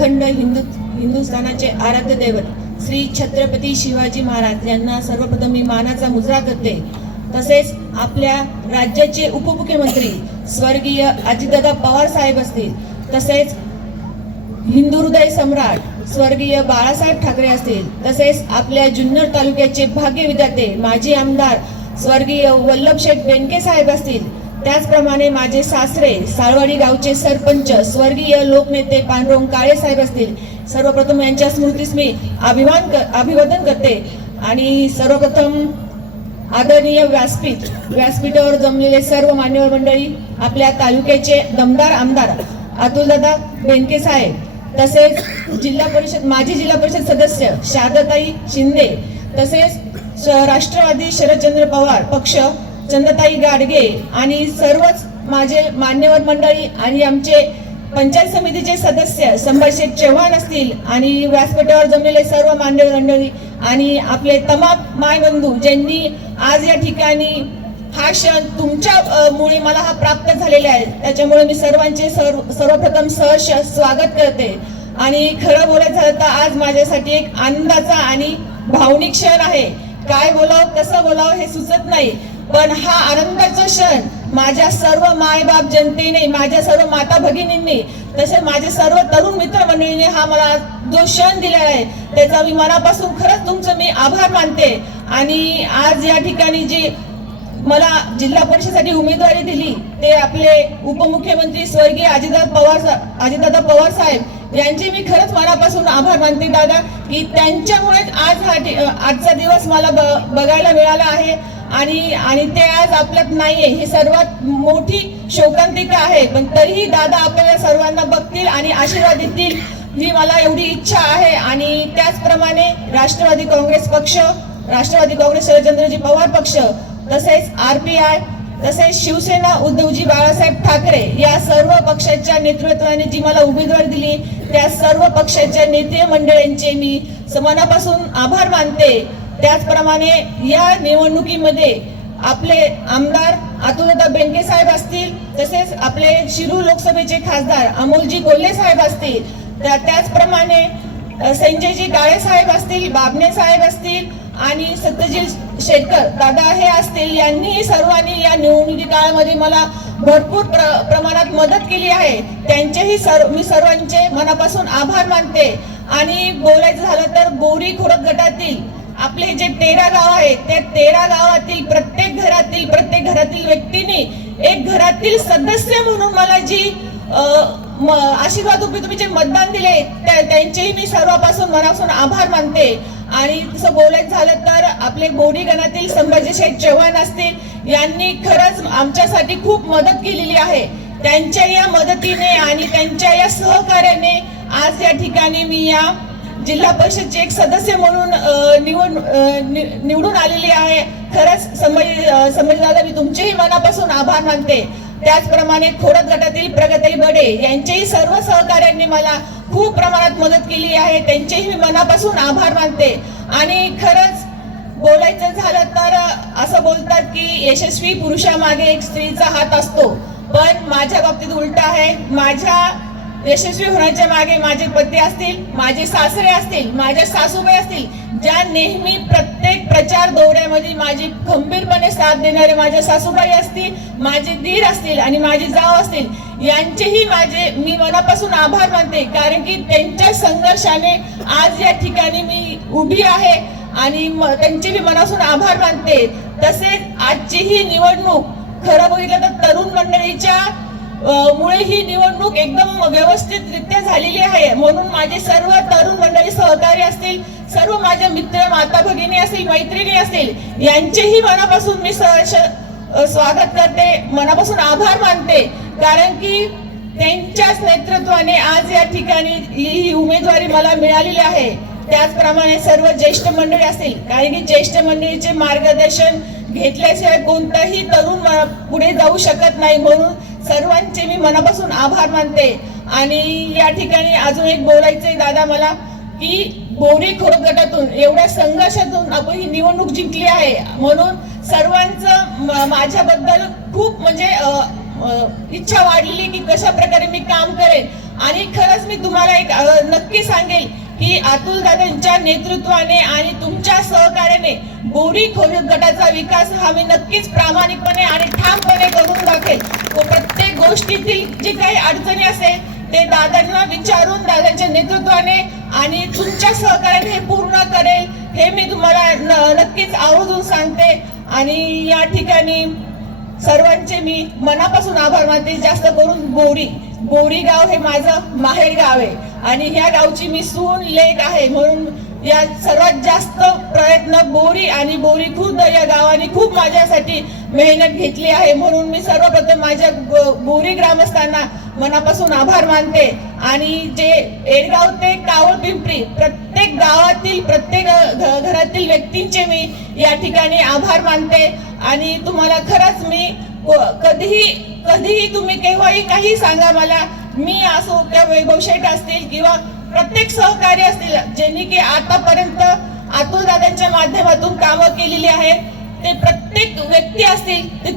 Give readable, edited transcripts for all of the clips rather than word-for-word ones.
अखंड हिंदुस्थानाचे आराध्य दैवत श्री छत्रपती शिवाजी महाराज यांना सर्वप्रथम मी मानाचा मुजरा करते। तसेच आपल्या राज्याचे उपमुख्यमंत्री स्वर्गीय अजितदादा पवार साहेब असतील, तसेच हिंदू हृदय सम्राट स्वर्गीय बाळासाहेब ठाकरे असतील, तसेच आपल्या जुन्नर तालुक्याचे भाग्य विधाते माजी आमदार स्वर्गीय वल्लभशेठ बेनके साहेब असतील, त्याचप्रमाणे माझे सासरे साळवाडी गावचे सरपंच स्वर्गीय लोकनेते पांडुरंग काळे साहेब असतील। सर्वप्रथम यांच्या स्मृतीस मी अभिवादन करते। आणि सर्वप्रथम आदरणीय व्यासपीठावर जमलेले सर्व मान्यवर मंडळी, आपल्या तालुक्याचे दमदार आमदार अतुलदादा बेनके साहेब, तसेच माजी जिल्हा परिषद सदस्य शारदाताई शिंदे, तसेच राष्ट्रवादी शरदचंद्र पवार पक्ष चंद्रताई गाडगे आणि सर्वच माझे मान्यवर मंडळी आणि आमचे पंचायत समितीचे सदस्य संभाषेठ चव्हाण असतील आणि व्यासपीठावर जमलेले सर्व मान्यवर मंडळी आणि आपले तमाम मायबंधू ज्यांनी आज या ठिकाणी हा क्षण तुमच्यामुळे मला हा प्राप्त झालेला आहे, त्याच्यामुळे मी सर्वांचे सर्वप्रथम सहर्ष स्वागत करते। आणि खरं बोलायचं झालं तर आज माझ्यासाठी एक आनंदाचा आणि भावनिक क्षण आहे। काय बोलावं कसं बोलावं हे सुचत नाही, पण हा आनंदाचा क्षण माझ्या सर्व मायबाप जनतेने, माझ्या सर्व माता भगिनींनी, तसे माझे सर्व तरुण मित्र मंडळीने हा मला जो क्षण दिलेला आहे त्याचा मी मनापासून खरंच तुमचं मी आभार मानते। आणि आज या ठिकाणी जी मला जिल्हा परिषदेसाठी उमेदवारी दिली ते आपले उपमुख्यमंत्री स्वर्गीय अजितदादा पवार साहेब यांचे मी खरंच मनापासून आभार मानते दादा, की त्यांच्यामुळे आजचा दिवस मला बघायला मिळाला आहे। आणि ते आज आपल्यात नाहीये ही सर्वात मोठी शोकांतिका आहे, पण तरीही दादा आपल्याला सर्वांना बघतील आणि आशीर्वाद देतील ही मला एवढी इच्छा आहे। आणि त्याचप्रमाणे राष्ट्रवादी काँग्रेस शरदचंद्रजी पवार पक्ष, तसेच RPI, तसेच शिवसेना उद्धवजी बाळासाहेब ठाकरे या सर्व पक्षाच्या नेतृत्वाने जी मला उमेदवारी दिली त्या सर्व पक्षाच्या नेते मंडळींचे मी मनापासून आभार मानते। त्याचप्रमाणे या निवडणुकीमध्ये आपले आमदार अतुलदादा बेनके साहेब असतील, तसेच आपले शिरूर लोकसभेचे खासदार अमोलजी कोल्हे साहेब असतील, त्याचप्रमाणे संजयजी काळे साहेब असतील, बाबणे साहेब असतील आणि सत्यजित शेटकर दादा हे असतील, यांनी सर्वांनी या निवडणुकी काळामध्ये मला भरपूर प्रमाणात मदत केली आहे। त्यांचेही मी सर्वांचे मनापासून आभार मानते। आणि बोलायचं झालं तर बोरी खोरद गटातील आपले जे 13 गाव आहेत त्या 13 गावातील प्रत्येक घरातील व्यक्तीने एक घरातील सदस्य म्हणून मला जी आशीर्वाद रूपी तुम्ही जे मतदान दिले त्यांचेही मी सर्वांपासून मनापासून आभार मानते। आणि तसं बोलायचं झालं तर आपले बोरी गणातील संभाजीशेठ चव्हाण असतील, यांनी खरंच आमच्यासाठी खूप मदत केलेली आहे। त्यांच्या या मदतीने आणि त्यांच्या या सहकार्याने आज या ठिकाणी मी या जिल्हा परिषदचे एक सदस्य म्हणून निवडून आलेली आहे। खरंच संभाजी दादा मी तुमचेही मनापासून आभार मानते। त्याचप्रमाणे खोडद गटातील प्रगती बडे यांचेही सर्व सहकार्यांनी मला खूप प्रमाणात मदत केली आहे, त्यांचेही मी मनापासून आभार मानते। आणि खरंच बोलायचं झालं तर असं बोलतात की यशस्वी पुरुषामागे एक स्त्रीचा हात असतो, पण माझ्या बाबतीत उलट आहे। माझ्या यशस्वी होण्याच्या मागे माझे पती असतील, माझे सासरे असतील, माझ्या सासूबाई असतील, ज्या नेहमी प्रत्येक प्रचार दौऱ्यामध्ये माझी खंबीरपणे साथ देणारे माझ्या सासूबाई असतील, माझे दीर असतील आणि माझी जाव असतील, यांचेही मी मनापासून आभार मानते। कारण की त्यांच्या संघर्षाने आज या ठिकाणी मी उभी आहे आणि त्यांचे मी मनापासून आभार मानते। तसेच आजची ही निवडणूक खरं बघितलं तर तरुण मंडळीच्या मुळे ही निवडणूक एकदम व्यवस्थितरित्या झालेली आहे, म्हणून माझे सर्व तरुण मंडळी सहकारी असतील, सर्व माझे मित्र माता भगिनी असतील, मैत्रिणी असतील, यांचेही मनापासून मी स्वागत करते, मनापासून आभार मानते। कारण की त्यांच्याच नेतृत्वाने आज या ठिकाणी ही उमेदवारी मला मिळालेली आहे। त्याचप्रमाणे सर्व ज्येष्ठ मंडळी असतील, कारण की ज्येष्ठ मंडळीचे मार्गदर्शन घेतल्याशिवाय कोणताही तरुण पुढे जाऊ शकत नाही, म्हणून सर्वांचे मी मनापासून आभार मानते। आणि या ठिकाणी अजून एक बोलायचंय दादा मला, की बोरी खोडद गटातून एवढ्या संघर्षातून आपण ही निवडणूक जिंकली आहे, म्हणून सर्वांचं माझ्याबद्दल खूप म्हणजे इच्छा वाढली की कशा प्रकारे मी काम करेन. आणि खरंच मी तुम्हाला एक नक्की सांगेल की अतुल दादांच्या नेतृत्वाने आणि तुमच्या सहकार्याने बोरी खोल गटाचा विकास हा मी नक्कीच प्रामाणिकपणे आणि ठामपणे करून दाखवेल. प्रत्येक गोष्टीतील जी काही अडचणी असेल ते दादांना विचारून दादांच्या नेतृत्वाने आणि तुमच्या सहकार्याने हे पूर्ण करेल हे मी तुम्हाला नक्कीच आवर्जून सांगते. आणि या ठिकाणी सर्वांचे मी मनापासून आभार मानते. जास्त करून बोरी गाव हे माझं माहेर गाव आहे आणि ह्या गावची मी सून लेक आहे, म्हणून या सर्वात जास्त प्रयत्न बोरी खुर्द या गावाने खूप माझ्यासाठी मेहनत घेतली आहे. म्हणून मी सर्वप्रथम माझ्या बोरी ग्रामस्थांना मनापासून आभार मानते. आणि जे एडगाव ते कावळ पिंपरी प्रत्येक गावातील प्रत्येक घरातील व्यक्तींचे मी या ठिकाणी आभार मानते. आणि तुम्हाला खरंच मी कधीही तुम्ही केव्हाही काही सांगा मला, मी असो किंवा वैभव शेठ असतील किंवा प्रत्येक सहकारी असतील ज्यांनी की आतापर्यंत अतुल दादांच्या माध्यमातून कामं केलेली आहेत, ते प्रत्येक व्यक्ती असतील ते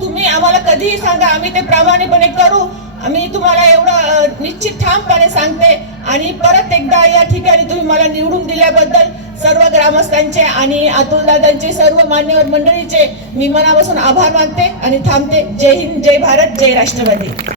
तुम्ही आम्हाला कधीही सांगा, आम्ही ते प्रामाणिकपणे करू. आम्ही तुम्हाला एवढं निश्चित ठामपणे सांगते. आणि परत एकदा या ठिकाणी तुम्ही मला निवडून दिल्याबद्दल सर्व ग्रामस्थांचे आणि अतुल दादांचे सर्व मान्यवर मंडळीचे मी मनापासून आभार मानते आणि थांबते. जय हिंद, जय भारत, जय राष्ट्रवादी.